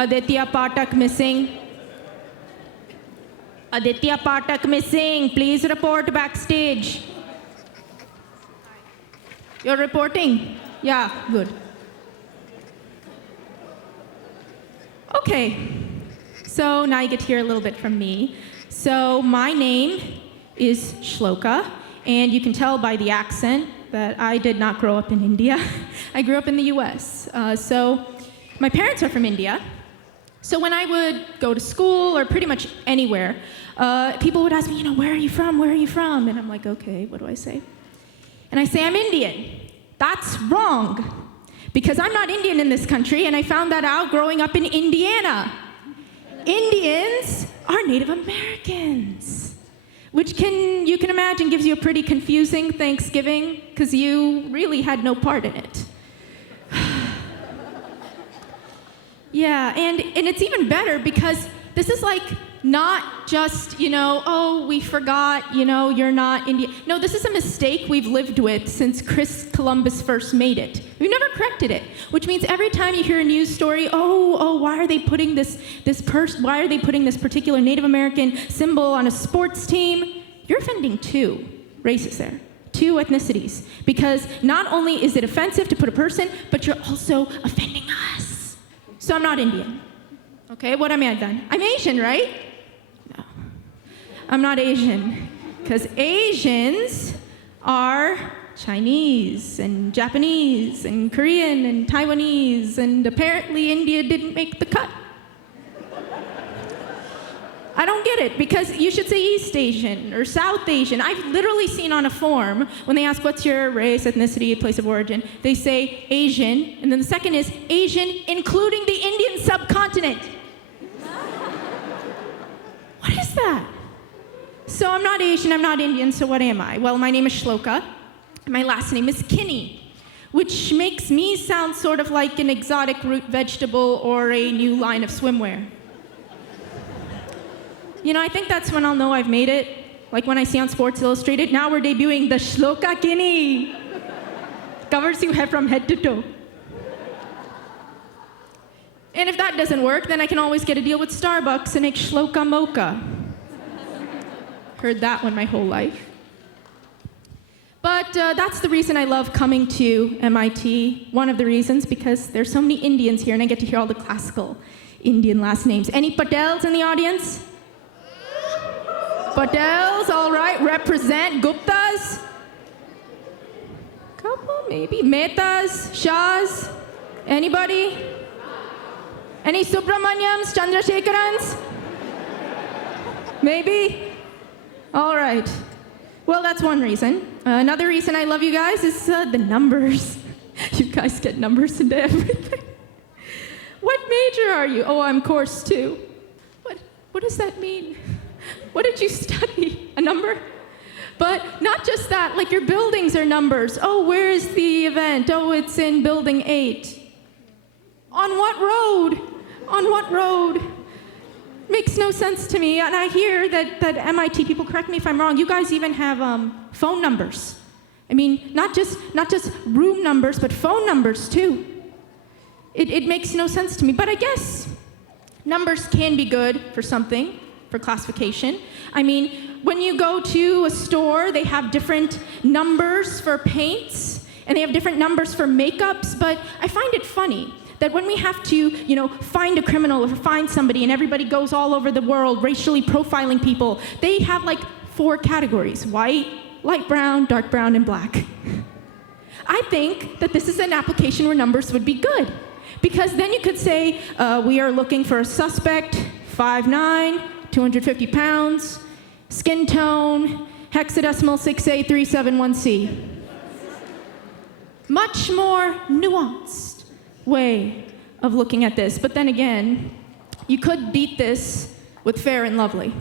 Aditya Patak missing. Aditya Patak missing. Please report backstage. You're reporting? Yeah, good. Okay, so now you get to hear a little bit from me. So my name is Shloka, and you can tell by the accent that I did not grow up in India. I grew up in the US. So my parents are from India. So when I would go to school or pretty much anywhere, people would ask me, where are you from? Where are you from? And I'm like, okay, what do I say? And I say, I'm Indian. That's wrong, because I'm not Indian in this country, and I found that out growing up in Indiana. Indians are Native Americans, which you can imagine gives you a pretty confusing Thanksgiving, because you really had no part in it. Yeah, and it's even better because this is like not just, oh, we forgot, you're not Indian. No, this is a mistake we've lived with since Columbus first made it. We've never corrected it, which means every time you hear a news story, why are they putting why are they putting this particular Native American symbol on a sports team? You're offending two races there, two ethnicities, because not only is it offensive to put a person, but you're also offending us. So I'm not Indian. Okay, what am I then? I'm Asian, right? No, I'm not Asian, because Asians are Chinese and Japanese and Korean and Taiwanese, and apparently India didn't make the cut. I don't get it, because you should say East Asian or South Asian. I've literally seen on a form, when they ask what's your race, ethnicity, place of origin, they say Asian, and then the second is Asian, including the Indian subcontinent. What is that? So I'm not Asian, I'm not Indian, so what am I? Well, my name is Shloka, and my last name is Kinney, which makes me sound sort of like an exotic root vegetable or a new line of swimwear. I think that's when I'll know I've made it. Like when I see on Sports Illustrated, now we're debuting the Shloka Kinney. Covers you from head to toe. And if that doesn't work, then I can always get a deal with Starbucks and make Shloka Mocha. Heard that one my whole life. But that's the reason I love coming to MIT. One of the reasons, because there's so many Indians here and I get to hear all the classical Indian last names. Any Patels in the audience? Patels, all right, represent. Guptas? Couple, maybe. Mehtas, Shahs? Anybody? Any Subramanyams, Chandrasekharans? Maybe? All right. Well, that's one reason. Another reason I love you guys is the numbers. You guys get numbers into everything. What major are you? Oh, I'm course 2. What does that mean? What did you study? A number? But not just that, like your buildings are numbers. Oh, where is the event? Oh, it's in building 8. On what road? On what road? Makes no sense to me. And I hear that MIT people, correct me if I'm wrong, you guys even have phone numbers. I mean, not just room numbers, but phone numbers too. It makes no sense to me. But I guess numbers can be good for something, for classification. I mean, when you go to a store, they have different numbers for paints, and they have different numbers for makeups, but I find it funny that when we have to, find a criminal or find somebody, and everybody goes all over the world racially profiling people, they have like 4 categories: white, light brown, dark brown, and black. I think that this is an application where numbers would be good, because then you could say, we are looking for a suspect, 5'9", 250 pounds, skin tone, hexadecimal 6A371C. Much more nuanced way of looking at this. But then again, you could beat this with Fair and Lovely.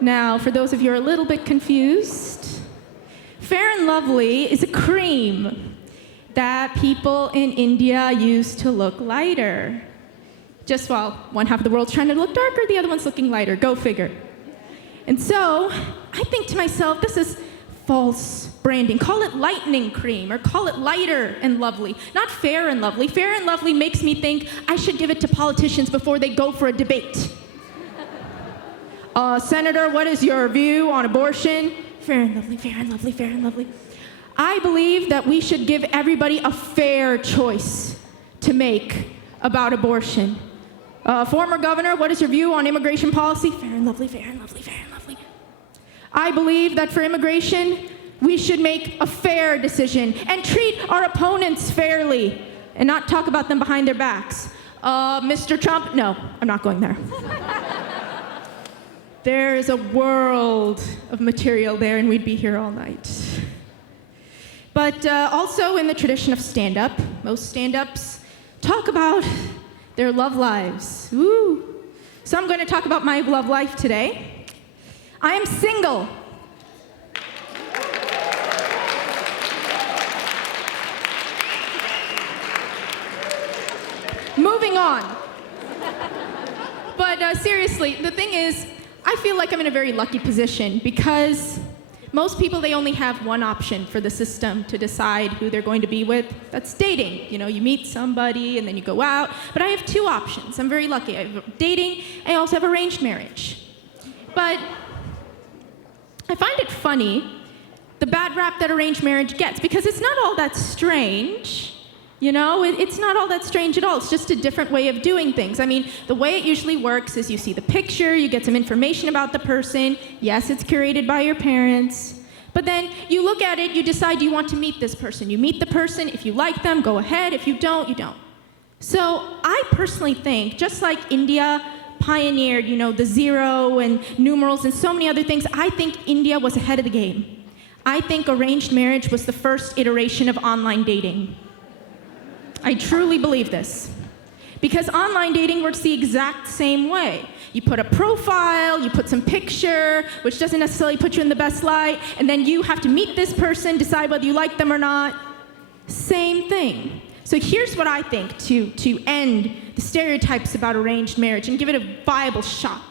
Now, for those of you who are a little bit confused, Fair and Lovely is a cream that people in India use to look lighter. Just while one half of the world's trying to look darker, the other one's looking lighter. Go figure. And so, I think to myself, this is false branding. Call it lightning cream or call it lighter and lovely, not fair and lovely. Fair and lovely makes me think I should give it to politicians before they go for a debate. Senator, what is your view on abortion? Fair and lovely, fair and lovely, fair and lovely. I believe that we should give everybody a fair choice to make about abortion. Former governor, what is your view on immigration policy? Fair and lovely, fair and lovely, fair and lovely. I believe that for immigration, we should make a fair decision and treat our opponents fairly and not talk about them behind their backs. Mr. Trump, no, I'm not going there. There is a world of material there, and we'd be here all night. But also in the tradition of stand-up, most stand-ups talk about their love lives. Woo! So I'm going to talk about my love life today. I am single. Moving on. But seriously, the thing is, I feel like I'm in a very lucky position because most people, they only have one option for the system to decide who they're going to be with. That's dating. You know, you meet somebody and then you go out. But I have two options. I'm very lucky. I have dating, I also have arranged marriage. But I find it funny, the bad rap that arranged marriage gets, because it's not all that strange. You know, it's not all that strange at all. It's just a different way of doing things. I mean, the way it usually works is you see the picture, you get some information about the person. Yes, it's curated by your parents. But then you look at it, you decide you want to meet this person. You meet the person. If you like them, go ahead. If you don't, you don't. So I personally think, just like India pioneered, you know, the zero and numerals and so many other things, I think India was ahead of the game. I think arranged marriage was the first iteration of online dating. I truly believe this. Because online dating works the exact same way. You put a profile, you put some picture, which doesn't necessarily put you in the best light, and then you have to meet this person, decide whether you like them or not. Same thing. So here's what I think to end the stereotypes about arranged marriage and give it a viable shot,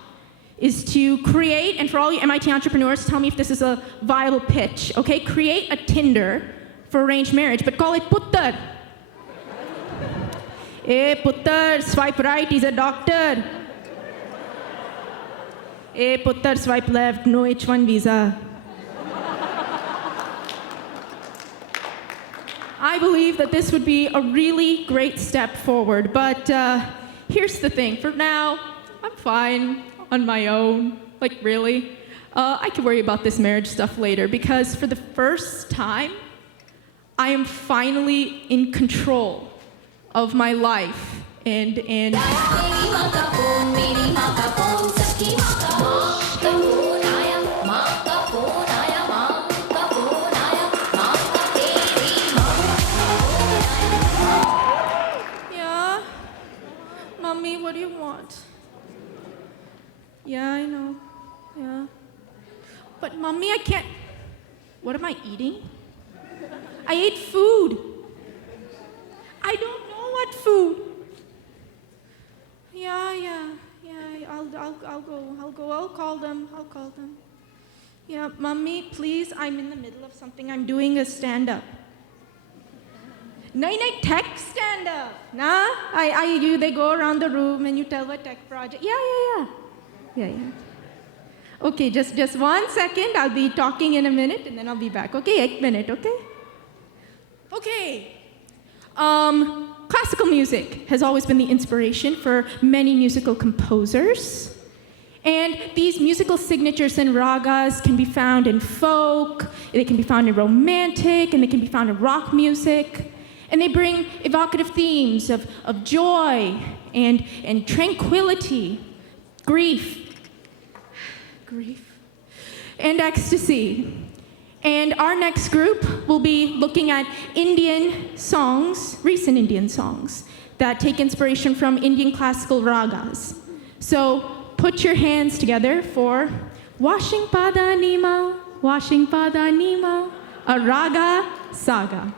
is to create, and for all you MIT entrepreneurs, tell me if this is a viable pitch, okay? Create a Tinder for arranged marriage, but call it Puttar. Hey, Puttar, swipe right, he's a doctor. Hey, Puttar, swipe left, no H1 visa. I believe that this would be a really great step forward, but here's the thing. For now, I'm fine on my own. Like, really? I can worry about this marriage stuff later, because for the first time, I am finally in control of my life and Yeah, Mommy, what do you want? Yeah, I know. Yeah. But Mommy, I can't. What am I eating? I ate food. I don't know what food. Yeah. I'll go. I'll call them. Yeah, Mommy, please. I'm in the middle of something. I'm doing a stand-up. Nahi, tech stand-up. Nah, they go around the room and you tell a tech project. Yeah. Okay, just 1 second. I'll be talking in a minute and then I'll be back. Okay, 1 minute, okay? Okay. Classical music has always been the inspiration for many musical composers. And these musical signatures and ragas can be found in folk, they can be found in romantic, and they can be found in rock music. And they bring evocative themes of joy and tranquility, grief, and ecstasy. And our next group will be looking at Indian songs, recent Indian songs, that take inspiration from Indian classical ragas. So put your hands together for Washing Pada Nima, a raga saga.